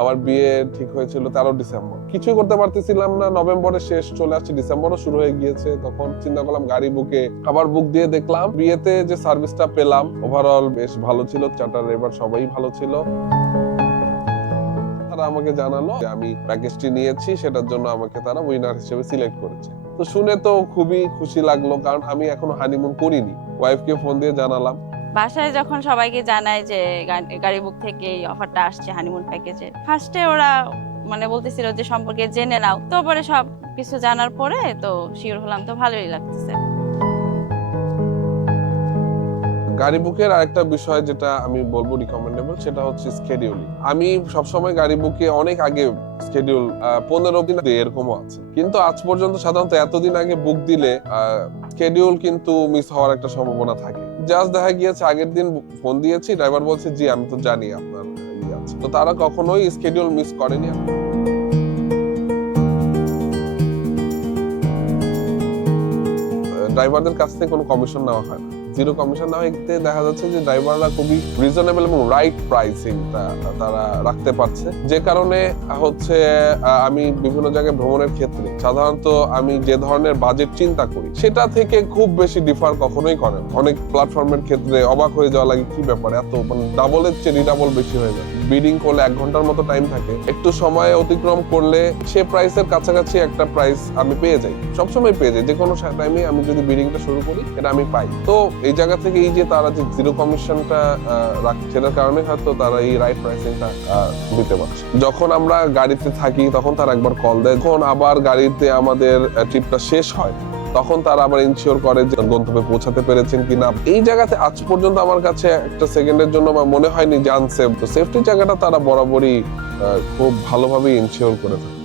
আমার বিয়ে ঠিক হয়েছিল 13 ডিসেম্বর। কিছুই করতে পারতেছিলাম না, নভেম্বরের শেষ চলে আসছে, ডিসেম্বরও শুরু হয়ে গিয়েছে। তখন চিন্তা করলাম গাড়ি বুকে, আবার বুক দিয়ে দেখলাম বিয়েতে যে সার্ভিসটা পেলাম ওভারঅল বেশ ভালো ছিল, চার্টার ড্রাইভার সবাই ভালো ছিল। তারা আমাকে জানালো যে আমি প্যাকেজটি নিয়েছি, সেটার জন্য আমাকে তারা উইনার হিসেবে সিলেক্ট করেছে। তো শুনে তো খুবই খুশি লাগলো, কারণ আমি এখনো হানিমুন করিনি। ওয়াইফকে ফোন দিয়ে জানালাম। বাসায় যখন সবাইকে জানায় যে গাড়ি বুক থেকে এই অফারটা আসছে হানিমুন প্যাকেজে, ফার্স্টে ওরা মানে বলতেছিল যে সম্পর্কে জেনে নাও, তো পরে সব কিছু জানার পরে তো শিওর হলাম, তো ভালোই লাগতেছে। গাড়ি বুকের আরেকটা বিষয় যেটা আমি বলবো রিকমেন্ডেবল, সেটা হচ্ছে স্কেডিউলিং। আমি সবসময় গাড়ি বুকে অনেক আগে স্কেডিউল 15 দিন এরকমও আছে, কিন্তু আজ পর্যন্ত সাধারণত এতদিন আগে বুক দিলে স্কেডিউল কিন্তু মিস হওয়ার একটা সম্ভাবনা থাকে। জাস্ট দেখা গিয়েছে আগের দিন ফোন দিয়েছি, ড্রাইভার বলছে জি আমি তো জানি আপনার ইয়ে আছে, তো তারা কখনোই স্কেডিউল মিস করেনি। ড্রাইভারদের কাছ থেকে কোনো কমিশন নেওয়া হয় না, জিরো কমিশন নেওয়া হইতে দেখা যাচ্ছে যে ড্রাইভাররা খুবই রিজনেবল এবং রাইট প্রাইসিং তারা রাখতে পারছে, যে কারণে হচ্ছে আমি বিভিন্ন জায়গায় ভ্রমণের ক্ষেত্রে সাধারণত আমি যে ধরনের বাজেট চিন্তা করি সেটা থেকে খুব বেশি ডিফার কখনোই করে না। অনেক প্ল্যাটফর্মের ক্ষেত্রে অবাক হয়ে যাওয়া লাগে, কি ব্যাপার এত মানে ডাবলের চেয়ে রিডাবল বেশি হয়ে যায়। বিডিং করলে 1 ঘন্টার মতো টাইম থাকে, একটু সময় অতিক্রম করলে সে প্রাইসের কাছাকাছি একটা প্রাইস আমি পেয়ে যাই, সবসময় পেয়ে যাই। যে কোনো টাইমে আমি যদি বিডিংটা শুরু করি এটা আমি পাই। তো এই জায়গা থেকে এই যে তারা যে জিরো কমিশনটা রাখছে, সেটার কারণে হয়তো তারা এই রাইট প্রাইসিংটা দিতে পারছে। যখন আমরা গাড়িতে থাকি তখন তারা একবার কল দেয়, যখন আবার গাড়িতে আমাদের ট্রিপটা শেষ হয় তখন তারা আবার ইনশিওর করে যে গন্তব্যে পৌঁছাতে পেরেছেন কিনা। এই জায়গাতে আজ পর্যন্ত আমার কাছে একটা সেকেন্ডের জন্য মনে হয়নি যে আনসেফ। তো সেফটির জায়গাটা তারা বরাবরই খুব ভালোভাবে ইনশিওর করে থাকে।